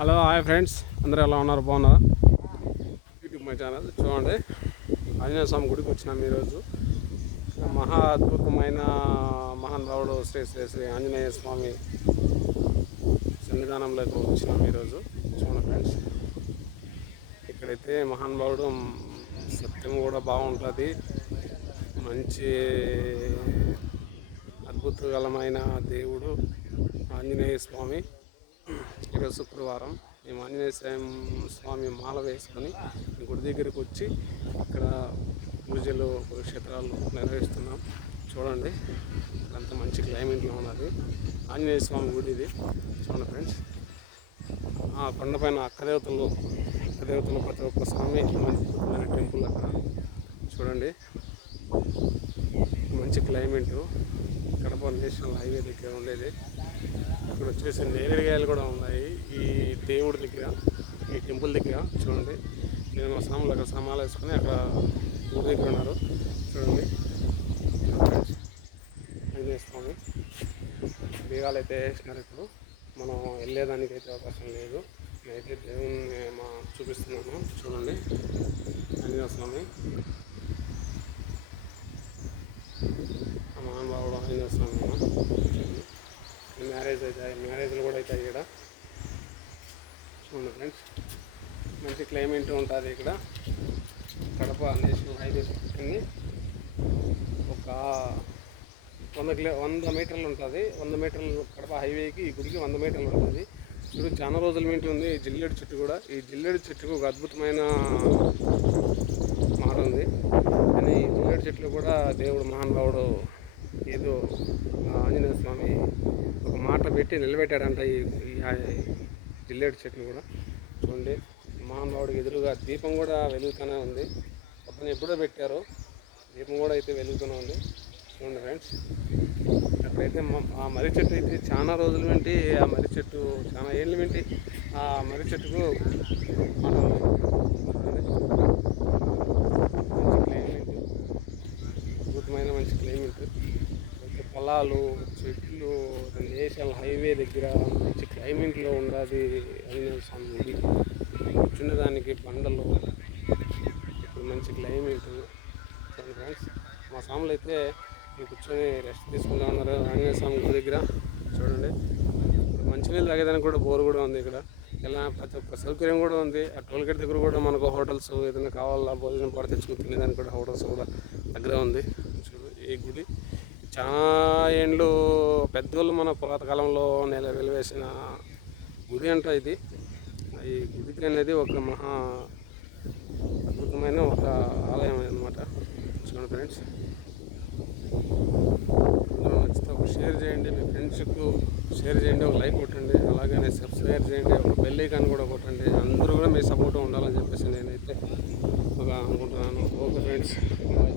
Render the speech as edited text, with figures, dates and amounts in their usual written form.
Hello hi friends, అందరూ ఎలా ఉన్నారు? బాగున్నారా? యూట్యూబ్ మై ఛానల్ చూడండి. ఆంజనేయ స్వామి గుడికి వచ్చినాం ఈరోజు. మహా అద్భుతమైన మహానుభావుడు శ్రీ శ్రీ శ్రీ ఆంజనేయ స్వామి సన్నిధానంలోకి వచ్చినాం ఈరోజు. చూడండి ఫ్రెండ్స్, ఇక్కడైతే మహానుభావుడు సత్యం కూడా బాగుంటుంది. మంచి అద్భుతకరమైన దేవుడు ఆంజనేయ స్వామి. ఈరోజు శుక్రవారం మేము ఆంజనేయ స్వామి మాల వేసుకొని గుడి దగ్గరికి వచ్చి ఇక్కడ పూజలు పురుక్షేత్రాలు నిర్వహిస్తున్నాం. చూడండి, అంత మంచి క్లైమేట్లో ఉన్నది. ఆంజనేయ స్వామి గుడి ఇది. చూడండి ఫ్రెండ్స్, ఆ కొండపైన అక్కదేవతలు ప్రతి ఒక్క స్వామి అద్భుతమైన టెంపుల్ అక్కడ. చూడండి, మంచి క్లైమేటు. కడప నేషనల్ హైవే దగ్గర ఉండేది. ఇక్కడ వచ్చేసి నేరేడుకాయలు కూడా ఉన్నాయి ఈ దేవుడి దగ్గర, ఈ టెంపుల్ దగ్గర. చూడండి, నేను మా స్వాములు అక్కడ సమాలు వేసుకొని అక్కడ గుడి దగ్గర ఉన్నారు. చూడండి, ఆంజనేయ స్వామి దీగాలు అయితే వేసినారు. ఇప్పుడు మనం వెళ్ళేదానికి అయితే అవకాశం లేదు. నేనైతే దేవుని చూపిస్తున్నాను. చూడండి, ఆంజనేయ స్వామి మహానుభావుడు ఆంజనేయ స్వామి. మ్యారేజ్లు కూడా అవుతాయి ఇక్కడ. చూడండి ఫ్రెండ్స్, మంచి క్లైమేట్ ఉంటుంది ఇక్కడ. కడప నేషనల్ హైవే పక్కనే ఒక 100 మీటర్లు ఉంటుంది. 100 మీటర్లు కడప హైవేకి ఈ గుడికి 100 మీటర్లు ఉంటుంది. చూడు, చాలా రోజుల మింటి ఉంది ఈ జిల్లేడు చెట్టు కూడా. ఈ జిల్లేడు చెట్టుకు ఒక అద్భుతమైన మాట ఉంది. కానీ ఈ జిల్లేడు చెట్లు కూడా దేవుడు మహానుభావుడు ఏదో ఆంజనేయ స్వామి ఒక మాట పెట్టి నిలబెట్టాడంట ఈ జిల్లేడు చెట్లు కూడా. చూడండి, మహానుభావుడికి ఎదురుగా దీపం కూడా వెలుగుతూనే ఉంది. పొద్దున ఎప్పుడో పెట్టారు, దీపం కూడా అయితే వెలుగుతూనే ఉంది. చూడండి ఫ్రెండ్స్, అక్కడైతే ఆ మర్రి చెట్టు అయితే చాలా రోజుల వెంటి, ఆ మర్రి చెట్టు చాలా ఏళ్ళ వెంటి ఆ మర్రి చెట్టుకు మాట ఉంది. మంచి క్లైమేట్, అద్భుతమైన మంచి క్లైమేట్. పొలాలు, చెట్లు, నేషనల్ హైవే దగ్గర మంచి క్లైమేట్లో ఉన్నది ఆంజనేయ స్వామి గుడి. కూర్చునేదానికి బండలు, ఇప్పుడు మంచి క్లైమేటు. చూడండి ఫ్రెండ్స్, మా స్వాములు అయితే కూర్చొని రెస్ట్ తీసుకుంటూ ఉన్నారు ఆంజనేయ స్వామి గుడి దగ్గర. చూడండి, మంచినీళ్ళు తాగేదానికి కూడా బోర్ కూడా ఉంది ఇక్కడ. ఇలా ప్రతి ఒక్క సౌకర్యం కూడా ఉంది. ఆ టోల్గేట్ దగ్గర కూడా మనకు హోటల్స్ ఏదైనా కావాలా భోజనం కూడా తెచ్చుకుని తినేదానికి కూడా హోటల్స్ కూడా దగ్గర ఉంది. ఈ గుడి చాలా ఏండ్లు పెద్దోళ్ళు మన పురాతకాలంలో వెలివేసిన గుడి అంట ఇది. ఈ గుడికి అనేది ఒక మహా అద్భుతమైన ఒక ఆలయం అన్నమాట. చూడండి ఫ్రెండ్స్, నచ్చితే ఒక షేర్ చేయండి, మీ ఫ్రెండ్స్కు షేర్ చేయండి, ఒక లైక్ కొట్టండి, అలాగనే సబ్స్క్రైబ్ చేయండి, ఒక బెల్ ఐకాన్ కూడా కొట్టండి. అందరూ కూడా మీ సపోర్ట్ ఉండాలని చెప్పేసి నేనైతే ఒక అనుకుంటున్నాను. Okay friends, bye.